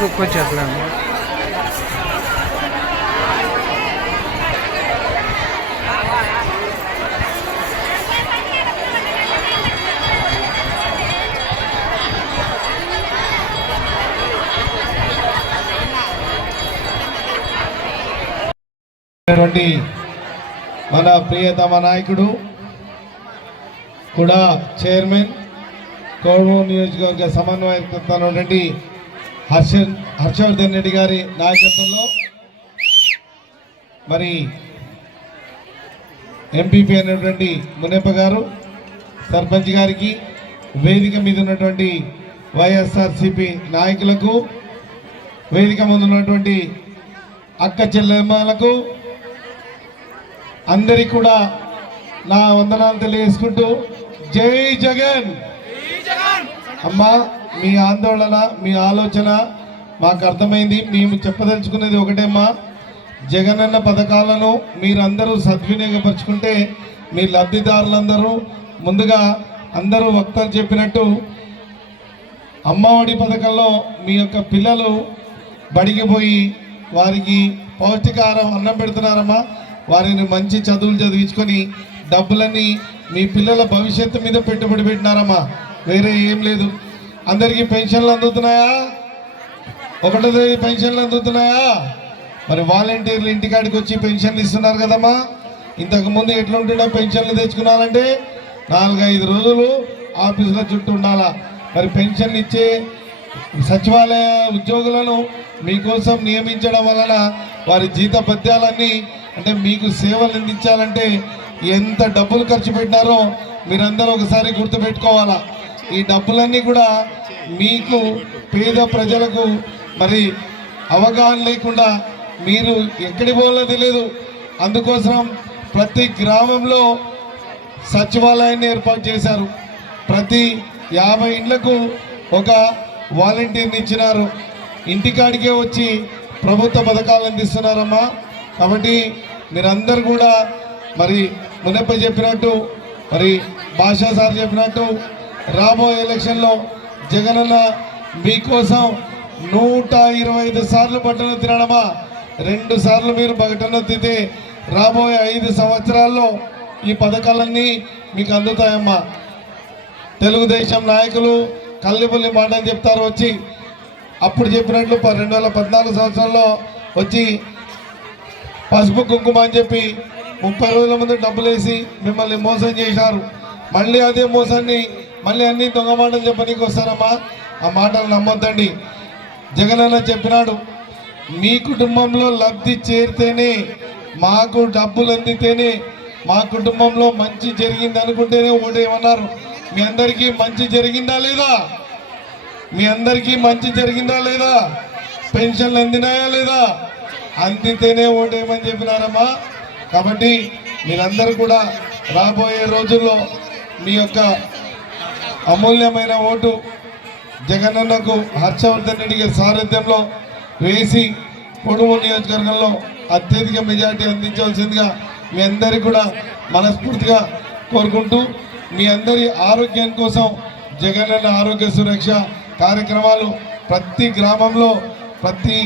रुको चल మన ప్రియతమ నాయకుడు కూడా చైర్మన్ కోడమూరు నియోజకవర్గ సమన్వయకర్త ఉన్నటువంటి హర్షవర్ధన్ రెడ్డి గారి నాయకత్వంలో మరి ఎంపీపీ అయినటువంటి మునేప గారు సర్పంచ్ గారికి వేదిక మీద ఉన్నటువంటి వైఎస్ఆర్సీపీ నాయకులకు వేదిక ముందు ఉన్నటువంటి అక్క చెల్లెమ్మలకు అందరికీ కూడా నా వందనాలు తెలియజేసుకుంటూ జై జగన్. అమ్మా మీ ఆందోళన మీ ఆలోచన మాకు అర్థమైంది. మేము చెప్పదలుచుకునేది ఒకటేమ్మా, జగనన్న పథకాలను మీరందరూ సద్వినియోగపరుచుకుంటే మీ లబ్ధిదారులందరూ ముందుగా అందరూ వక్తలు చెప్పినట్టు అమ్మఒడి పథకంలో మీ యొక్క పిల్లలు బడికి పోయి వారికి పౌష్టికాహారం అన్నం పెడుతున్నారమ్మా. వారిని మంచి చదువులు చదివించుకొని డబ్బులన్నీ మీ పిల్లల భవిష్యత్తు మీద పెట్టుబడి పెట్టినారమ్మా, వేరే ఏం లేదు. అందరికీ పెన్షన్లు అందుతున్నాయా? ఒకటో తేదీ పెన్షన్లు అందుతున్నాయా? మరి వాలంటీర్లు ఇంటికాడికి వచ్చి పెన్షన్లు ఇస్తున్నారు కదమ్మా. ఇంతకుముందు ఎట్లుంటుండే పెన్షన్లు తెచ్చుకున్నారంటే 4-5 రోజులు ఆఫీసుల చుట్టూ ఉండాలా. మరి పెన్షన్లు ఇచ్చే సచివాలయ ఉద్యోగులను మీకోసం నియమించడం వలన వారి జీతభత్యాలన్నీ అంటే మీకు సేవలు అందించాలంటే ఎంత డబ్బులు ఖర్చు పెట్టినారో మీరందరూ ఒకసారి గుర్తుపెట్టుకోవాలా. ఈ డబ్బులన్నీ కూడా మీకు పేద ప్రజలకు మరి అవగాహన లేకుండా మీరు ఎక్కడి పోవాలో తెలియదు. అందుకోసం ప్రతి గ్రామంలో సచివాలయాన్ని ఏర్పాటు చేశారు. ప్రతి 50 ఇండ్లకు ఒక వాలంటీర్ని ఇచ్చినారు. ఇంటికాడికే వచ్చి ప్రభుత్వ పథకాలు అందిస్తున్నారమ్మా. కాబట్టి మీరందరూ కూడా మరి మునప్ప చెప్పినట్టు మరి భాషా సార్ చెప్పినట్టు రాబోయే ఎలక్షన్లో జగనన్న మీకోసం 125 సార్లు బట్టను తినడమా, 2 సార్లు మీరు బట్టను తితే రాబోయే 5 సంవత్సరాల్లో ఈ పథకాలన్నీ మీకు అందుతాయమ్మా. తెలుగుదేశం నాయకులు కల్లిపల్లి మాటలు చెప్తారు వచ్చి, అప్పుడు చెప్పినట్లు 2014 సంవత్సరంలో వచ్చి పసుపు కుంకుమ అని చెప్పి 30 రోజుల ముందు డబ్బులు వేసి మిమ్మల్ని మోసం చేశారు. మళ్ళీ అదే మోసాన్ని మళ్ళీ అన్ని దొంగ మాటలు చెప్పనీకి వస్తారమ్మా. ఆ మాటలు నమ్మొద్దండి. జగనన్న చెప్పినాడు, మీ కుటుంబంలో లబ్ధి చేరితేనే, మాకు డబ్బులు అందితేనే, మా కుటుంబంలో మంచి జరిగింది అనుకుంటేనే ఓటేయమన్నారు. మీ అందరికీ మంచి జరిగిందా లేదా? మీ అందరికీ మంచి జరిగిందా లేదా? పెన్షన్లు అందినాయా లేదా? అందితేనే ఓటేయమని చెప్పినారమ్మా. కాబట్టి మీరందరూ కూడా రాబోయే రోజుల్లో మీ యొక్క అమూల్యమైన ఓటు జగనన్నకు హర్షవర్ధన్ రెడ్డి గారి సారథ్యంలో వేసి కోడమూరు నియోజకవర్గంలో అత్యధిక మెజార్టీ అందించవలసిందిగా మీ అందరికీ కూడా మనస్ఫూర్తిగా కోరుకుంటూ, మీ అందరి ఆరోగ్యం కోసం జగనన్న ఆరోగ్య సురక్ష కార్యక్రమాలు ప్రతి గ్రామంలో ప్రతి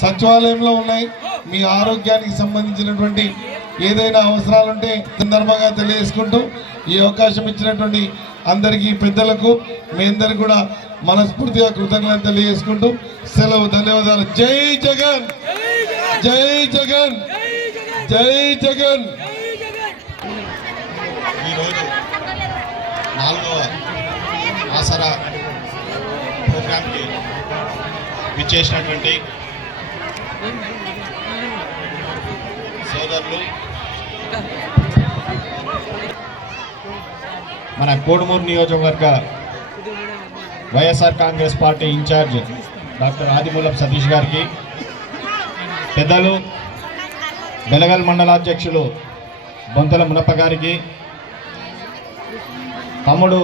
సచివాలయంలో ఉన్నాయి. మీ ఆరోగ్యానికి సంబంధించినటువంటి ఏదైనా అవసరాలుంటే సందర్భంగా తెలియజేసుకుంటూ ఈ అవకాశం ఇచ్చినటువంటి అందరికీ పెద్దలకు మీ అందరికీ కూడా మనస్ఫూర్తిగా కృతజ్ఞతలు తెలియజేసుకుంటూ సెలవు. ధన్యవాదాలు. జై జగన్, జై జగన్, జై జగన్. ఈరోజు 4వ ఆసరా ప్రోగ్రాంకి విచ్చేసినటువంటి సోదరులు, మన కోడమూరు నియోజకవర్గ వైఎస్ఆర్ కాంగ్రెస్ పార్టీ ఇన్ఛార్జ్ డాక్టర్ ఆదిమూలపు సతీష్ గారికి, పెద్దలు బెలగల్ మండలాధ్యక్షులు బొంతల మునప్ప గారికి, తమ్ముడు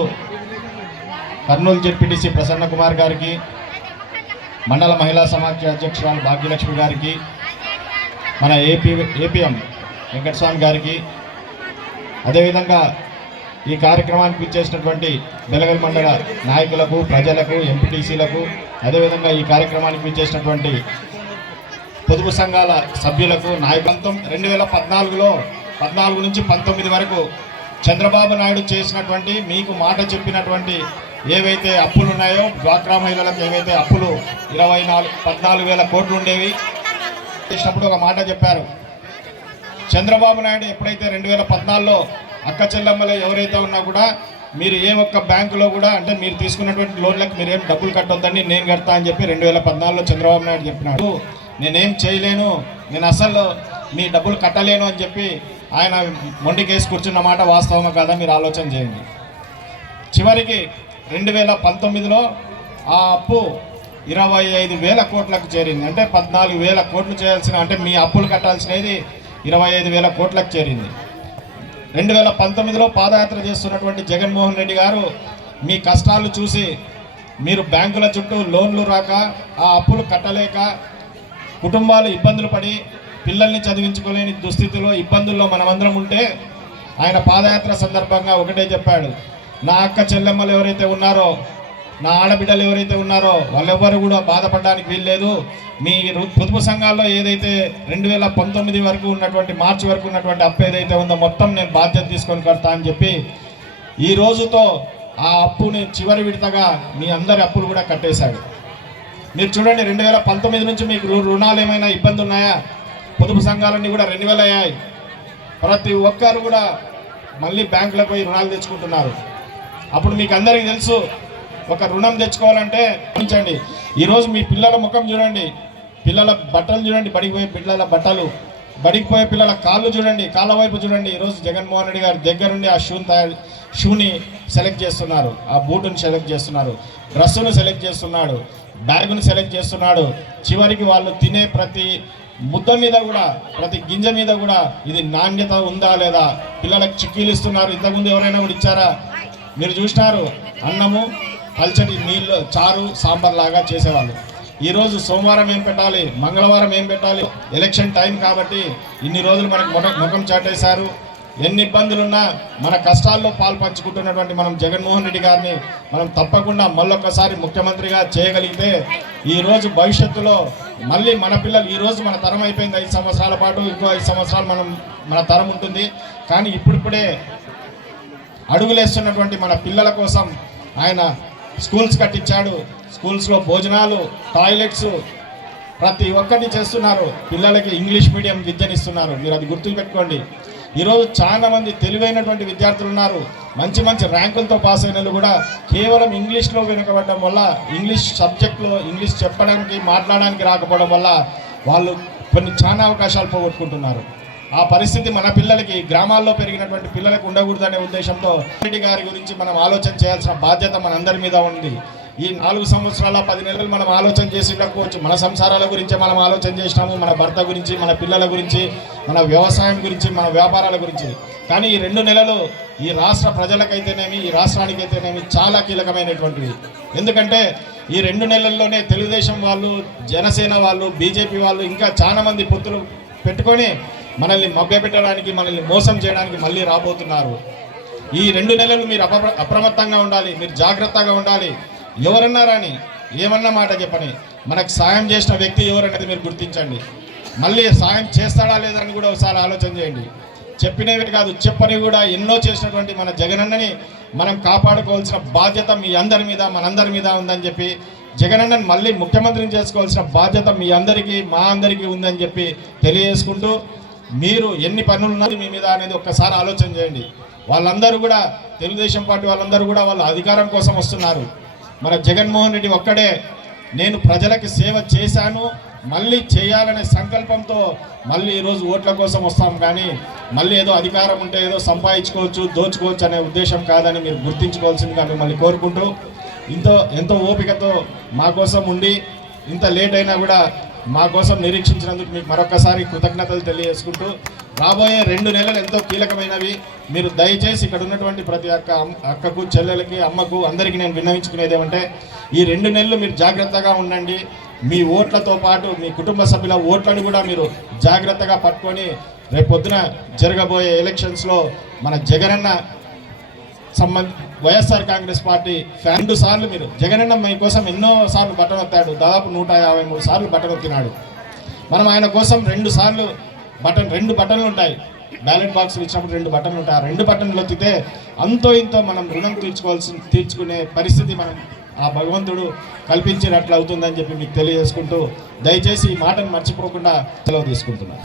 కర్నూలు జెడ్పీటీసీ ప్రసన్న కుమార్ గారికి, మండల మహిళా సమాఖ్య అధ్యక్షురాలు భాగ్యలక్ష్మి గారికి, మన ఏపీఎం వెంకటస్వామి గారికి, అదేవిధంగా ఈ కార్యక్రమానికి ఇచ్చేసినటువంటి బెలగల్ మండల నాయకులకు, ప్రజలకు, ఎంపీటీసీలకు, అదేవిధంగా ఈ కార్యక్రమానికి ఇచ్చేసినటువంటి పొదుపు సంఘాల సభ్యులకు, నాయకత్వం 2014లో 14 నుంచి 19 వరకు చంద్రబాబు నాయుడు చేసినటువంటి, మీకు మాట చెప్పినటువంటి ఏవైతే అప్పులు ఉన్నాయో, డ్వాక్రా మహిళలకు ఏవైతే అప్పులు 14,000 కోట్లు ఉండేవి చేసినప్పుడు ఒక మాట చెప్పారు. చంద్రబాబు నాయుడు ఎప్పుడైతే 2014లో అక్క చెల్లెమ్మలు ఎవరైతే ఉన్నా కూడా మీరు ఏ ఒక్క బ్యాంకులో కూడా, అంటే మీరు తీసుకున్నటువంటి లోన్లకు మీరేం డబ్బులు కట్టొద్దండి, నేను కడతా అని చెప్పి 2014లో చంద్రబాబు నాయుడు చెప్పినాడు. నేనేం చేయలేను, నేను అసలు మీ డబ్బులు కట్టలేను అని చెప్పి ఆయన మొండికేసి కూర్చున్న మాట వాస్తవమా కాదా మీరు ఆలోచన చేయండి. చివరికి 2019లో ఆ అప్పు 25,000 కోట్లకు చేరింది. అంటే 14,000 కోట్లు చేయాల్సిన, అంటే మీ అప్పులు కట్టాల్సినది 25,000 కోట్లకు చేరింది. 2019లో పాదయాత్ర చేస్తున్నటువంటి జగన్మోహన్ రెడ్డి గారు మీ కష్టాలు చూసి, మీరు బ్యాంకుల చుట్టూ లోన్లు రాక, ఆ అప్పులు కట్టలేక కుటుంబాలు ఇబ్బందులు పడి పిల్లల్ని చదివించుకోలేని దుస్థితిలో, ఇబ్బందుల్లో మనమందరం ఉంటే ఆయన పాదయాత్ర సందర్భంగా ఒకటే చెప్పాడు, నా అక్క చెల్లెమ్మలు ఎవరైతే ఉన్నారో, నా ఆడబిడ్డలు ఎవరైతే ఉన్నారో వాళ్ళెవ్వరు కూడా బాధపడడానికి వీల్లేదు. మీ పొదుపు సంఘాల్లో ఏదైతే 2019 వరకు ఉన్నటువంటి, మార్చి వరకు ఉన్నటువంటి అప్పు ఏదైతే ఉందో మొత్తం నేను బాధ్యత తీసుకొని కడతా అని చెప్పి ఈ రోజుతో ఆ అప్పుని చివరి విడతగా మీ అందరి అప్పులు కూడా కట్టేశాడు. మీరు చూడండి, 2019 నుంచి మీకు రుణాలు ఏమైనా ఇబ్బంది ఉన్నాయా? పొదుపు సంఘాలన్నీ కూడా రెన్యువల్ అయ్యాయి. ప్రతి ఒక్కరు కూడా మళ్ళీ బ్యాంకులకు పోయి రుణాలు తెచ్చుకుంటున్నారు. అప్పుడు మీకు అందరికీ తెలుసు, ఒక రుణం తెచ్చుకోవాలంటే ఉంచండి. ఈరోజు మీ పిల్లల ముఖం చూడండి, పిల్లల బట్టలు చూడండి, బడికి పోయే పిల్లల బట్టలు, బడికి పోయే పిల్లల కాళ్ళు చూడండి, కాళ్ళ వైపు చూడండి. ఈరోజు జగన్మోహన్ రెడ్డి గారి దగ్గరుండి ఆ షూని సెలెక్ట్ చేస్తున్నారు, ఆ బూటుని సెలెక్ట్ చేస్తున్నారు, డ్రెస్సును సెలెక్ట్ చేస్తున్నాడు, బ్యాగును సెలెక్ట్ చేస్తున్నాడు. చివరికి వాళ్ళు తినే ప్రతి ముద్ద మీద కూడా, ప్రతి గింజ మీద కూడా ఇది నాణ్యత ఉందా లేదా, పిల్లలకు చిక్కీలు ఇస్తున్నారు. ఇంతకుముందు ఎవరైనా కూడా ఇచ్చారా? మీరు చూసినారు, అన్నము పల్చటి నీళ్ళు, చారు, సాంబార్ లాగా చేసేవాళ్ళు. ఈరోజు సోమవారం ఏం పెట్టాలి, మంగళవారం ఏం పెట్టాలి, ఎలక్షన్ టైం కాబట్టి ఇన్ని రోజులు మనకు ముఖం చాటేశారు. ఎన్ని ఇబ్బందులున్నా మన కష్టాల్లో పాలు పంచుకుంటున్నటువంటి మనం జగన్మోహన్ రెడ్డి గారిని మనం తప్పకుండా మళ్ళొక్కసారి ముఖ్యమంత్రిగా చేయగలిగితే ఈరోజు భవిష్యత్తులో మళ్ళీ మన పిల్లలు, ఈరోజు మన తరం అయిపోయింది, 5 సంవత్సరాల పాటు ఇంకో 5 సంవత్సరాలు మన తరం ఉంటుంది. కానీ ఇప్పుడిప్పుడే అడుగులేస్తున్నటువంటి మన పిల్లల కోసం ఆయన స్కూల్స్ కట్టించాడు. స్కూల్స్లో భోజనాలు, టాయిలెట్స్ ప్రతి ఒక్కటి చేస్తున్నారు. పిల్లలకి ఇంగ్లీష్ మీడియం విద్యనిస్తున్నారు. మీరు అది గుర్తుపెట్టుకోండి. ఈరోజు చాలా మంది తెలివైనటువంటి విద్యార్థులు ఉన్నారు, మంచి మంచి ర్యాంకులతో పాస్ అయిన కూడా కేవలం ఇంగ్లీష్లో వెనుకబడడం వల్ల, ఇంగ్లీష్ సబ్జెక్ట్లో ఇంగ్లీష్ చెప్పడానికి, మాట్లాడడానికి రాకపోవడం వల్ల వాళ్ళు చాలా అవకాశాలు పోగొట్టుకుంటున్నారు. ఆ పరిస్థితి మన పిల్లలకి, గ్రామాల్లో పెరిగినటువంటి పిల్లలకు ఉండకూడదనే ఉద్దేశంతో రెడ్డి గారి గురించి మనం ఆలోచన చేయాల్సిన బాధ్యత మనందరి మీద ఉంది. ఈ 4 సంవత్సరాల 10 నెలలు మనం ఆలోచన చేసి ఉండకపోవచ్చు. మన సంసారాల గురించి మనం ఆలోచన చేసినాము, మన భర్త గురించి, మన పిల్లల గురించి, మన వ్యవసాయం గురించి, మన వ్యాపారాల గురించి. కానీ ఈ 2 నెలలు ఈ రాష్ట్ర ప్రజలకైతేనేమి, ఈ రాష్ట్రానికైతేనేమి చాలా కీలకమైనటువంటివి. ఎందుకంటే ఈ 2 నెలల్లోనే తెలుగుదేశం వాళ్ళు, జనసేన వాళ్ళు, బీజేపీ వాళ్ళు ఇంకా చాలా మంది పొత్తులు పెట్టుకొని మనల్ని మభ్యపెట్టడానికి, మనల్ని మోసం చేయడానికి మళ్ళీ రాబోతున్నారు. ఈ 2 నెలలు మీరు అప్రమత్తంగా ఉండాలి, మీరు జాగ్రత్తగా ఉండాలి. ఎవరన్నా రాని, ఏమన్నా మాట చెప్పని, మనకు సాయం చేసిన వ్యక్తి ఎవరనేది మీరు గుర్తించండి. మళ్ళీ సాయం చేస్తాడా లేదని కూడా ఒకసారి ఆలోచన చేయండి. చెప్పినవి కాదు, చెప్పని కూడా ఎన్నో చేసినటువంటి మన జగనన్నని మనం కాపాడుకోవాల్సిన బాధ్యత మీ అందరి మీద, మనందరి మీద ఉందని చెప్పి, జగనన్నని మళ్ళీ ముఖ్యమంత్రిని చేసుకోవాల్సిన బాధ్యత మీ అందరికీ, మా అందరికీ ఉందని చెప్పి తెలియజేసుకుంటూ, మీరు ఎన్ని పనులు ఉన్నారు మీ మీద అనేది ఒక్కసారి ఆలోచన చేయండి. వాళ్ళందరూ కూడా, తెలుగుదేశం పార్టీ వాళ్ళందరూ కూడా వాళ్ళ అధికారం కోసం వస్తున్నారు. మన జగన్మోహన్ రెడ్డి ఒక్కడే, నేను ప్రజలకి సేవ చేశాను, మళ్ళీ చేయాలనే సంకల్పంతో మళ్ళీ ఈరోజు ఓట్ల కోసం వస్తాం. కానీ మళ్ళీ ఏదో అధికారం ఉంటే ఏదో సంపాదించుకోవచ్చు, దోచుకోవచ్చు అనే ఉద్దేశం కాదని మీరు గుర్తించుకోవాల్సిందిగా మిమ్మల్ని కోరుకుంటూ, ఎంతో ఓపికతో మా కోసం ఉండి, ఇంత లేట్ అయినా కూడా మా కోసం నిరీక్షించినందుకు మీకు మరొకసారి కృతజ్ఞతలు తెలియజేసుకుంటూ, రాబోయే 2 నెలలు ఎంతో కీలకమైనవి. మీరు దయచేసి ఇక్కడ ఉన్నటువంటి ప్రతి అక్కకు, చెల్లెలకి, అమ్మకు అందరికీ నేను విన్నవించుకునేది ఏమంటే, ఈ 2 నెలలు మీరు జాగ్రత్తగా ఉండండి. మీ ఓట్లతో పాటు మీ కుటుంబ సభ్యుల ఓట్లను కూడా మీరు జాగ్రత్తగా పట్టుకొని రేపొద్దున జరగబోయే ఎలక్షన్స్లో మన జగనన్న వైఎస్ఆర్ కాంగ్రెస్ పార్టీ 2 సార్లు మీరు జగనన్న మీకోసం ఎన్నో సార్లు బట్టనొత్తాడు, దాదాపు 153 సార్లు బట్టనొత్తినాడు. మనం ఆయన కోసం 2 సార్లు రెండు బటన్లు ఉంటాయి, బ్యాలెట్ బాక్స్లు ఇచ్చినప్పుడు 2 బటన్లు ఉంటాయి. ఆ 2 బటన్లు ఒత్తితే అంతో ఇంతో మనం రుణం తీర్చుకునే పరిస్థితి మనం ఆ భగవంతుడు కల్పించినట్లు అవుతుందని చెప్పి మీకు తెలియజేసుకుంటూ దయచేసి ఈ మాటను మర్చిపోకుండా సెలవు తీసుకుంటున్నాను.